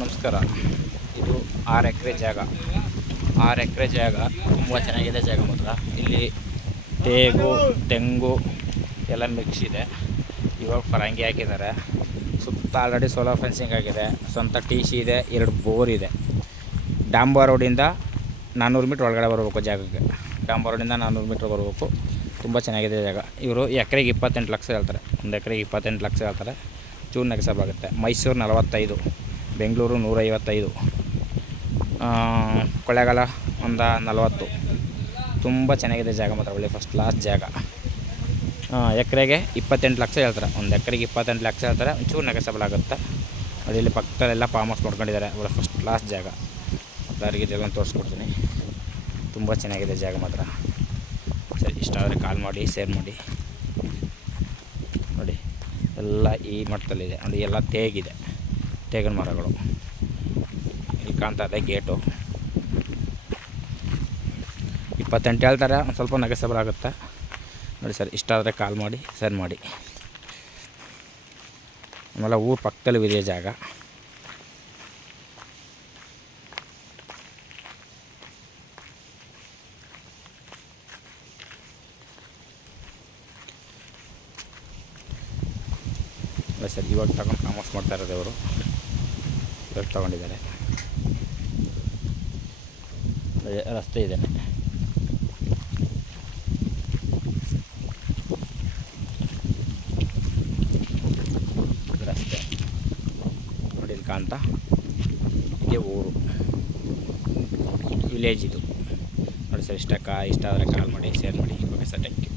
ನಮಸ್ಕಾರ. ಇದು 6 ಎಕರೆ ಜಾಗ. 6 ಎಕರೆ ಜಾಗ ತುಂಬ ಚೆನ್ನಾಗಿದೆ ಜಾಗ ಮಾತ್ರ. ಇಲ್ಲಿ ತೇಗು ತೆಂಗು ಎಲ್ಲ ಮಿಕ್ಸ್ ಇದೆ. ಇವಾಗ ಫರಂಗಿ ಹಾಕಿದ್ದಾರೆ. ಸುತ್ತ ಆಲ್ರೆಡಿ ಸೋಲಾರ್ ಫೆನ್ಸಿಂಗ್ ಆಗಿದೆ. ಸ್ವಂತ ಟಿ.ಸಿ ಇದೆ. 2 ಬೋರ್ ಇದೆ. ಡಾಂಬಾ ರೋಡಿಂದ 400 ಮೀಟ್ರ್ ಒಳಗಡೆ ಬರಬೇಕು ಜಾಗಕ್ಕೆ. ಡಾಂಬಾ ರೋಡಿಂದ 400 ಮೀಟ್ರ್ ಬರಬೇಕು. ತುಂಬ ಚೆನ್ನಾಗಿದೆ ಜಾಗ. ಇವರು ಎಕರೆಗೆ 28 ಲಕ್ಷ ಹೇಳ್ತಾರೆ. ಒಂದು ಎಕರೆಗೆ 28 ಲಕ್ಷ ಹೇಳ್ತಾರೆ. ಚೂರು ನಗಸಬಾಗುತ್ತೆ. ಮೈಸೂರು 45, ಬೆಂಗಳೂರು 155, ಕೊಳ್ಳೇಗಾಲ ಒಂದು 40. ತುಂಬ ಚೆನ್ನಾಗಿದೆ ಜಾಗ ಮಾತ್ರ. ಒಳ್ಳೆ ಫಸ್ಟ್ ಕ್ಲಾಸ್ ಜಾಗ. ಎಕರೆಗೆ 28 ಲಕ್ಷ ಹೇಳ್ತಾರೆ. ಒಂದು ಎಕರೆಗೆ 28 ಲಕ್ಷ ಹೇಳ್ತಾರೆ. ಒಂಚೂರು ನೆಗೆಸಬಲ್ ಆಗುತ್ತೆ. ಅಲ್ಲಿ ಪಕ್ಕದಲ್ಲೆಲ್ಲ ಫಾರ್ಮ್ ಹೌಸ್ ಮಾಡ್ಕೊಂಡಿದ್ದಾರೆ. ಒಳ್ಳೆ ಫಸ್ಟ್ ಕ್ಲಾಸ್ ಜಾಗ. ಎಲ್ಲ ತೋರಿಸ್ಕೊಡ್ತೀನಿ. ತುಂಬ ಚೆನ್ನಾಗಿದೆ ಜಾಗ ಮಾತ್ರ. ಸರಿ, ಇಷ್ಟ ಆದರೆ ಕಾಲ್ ಮಾಡಿ, ಶೇರ್ ಮಾಡಿ. ನೋಡಿ, ಎಲ್ಲ ಈ ಮಟ್ಟದಲ್ಲಿದೆ ನೋಡಿ. ಎಲ್ಲ ತೇಗಿದೆ, ತೇಗಿನ ಮರಗಳು. ಇಲ್ಲಿ ಕಾಣ್ತಾ ಇದೆ ಗೇಟು. 28 ಹೇಳ್ತಾರೆ. ಒಂದು ಸ್ವಲ್ಪ ನೆಗೆಸಬಲ್ ಆಗುತ್ತೆ ನೋಡಿ. ಸರ್, ಇಷ್ಟ ಆದರೆ ಕಾಲ್ ಮಾಡಿ, ಶೇರ್ ಮಾಡಿ. ಆಮೇಲೆ ಊರ ಪಕ್ಕದಲ್ಲಿ ಇದೆ ಜಾಗ. ಸರ್, ಇವಾಗ ತಗೊಂಡು ಕಾಮರ್ಸ್ ಮಾಡ್ತಾ ಇರೋದು ಅವರು. ಇವಾಗ ತೊಗೊಂಡಿದ್ದಾರೆ. ರಸ್ತೆ ಇದೆ, ರಸ್ತೆ ನೋಡಿ. ಇಲ್ಲಿ ಕಾಣ್ತಾ ಇದೇ ಊರು, ವಿಲೇಜ್ ಇದು ನೋಡಿ. ಸರ್, ಇಷ್ಟ ಆದರೆ ಕಾಲ್ ಮಾಡಿ, ಶೇರ್ ಮಾಡಿ. Okay sir, thank you.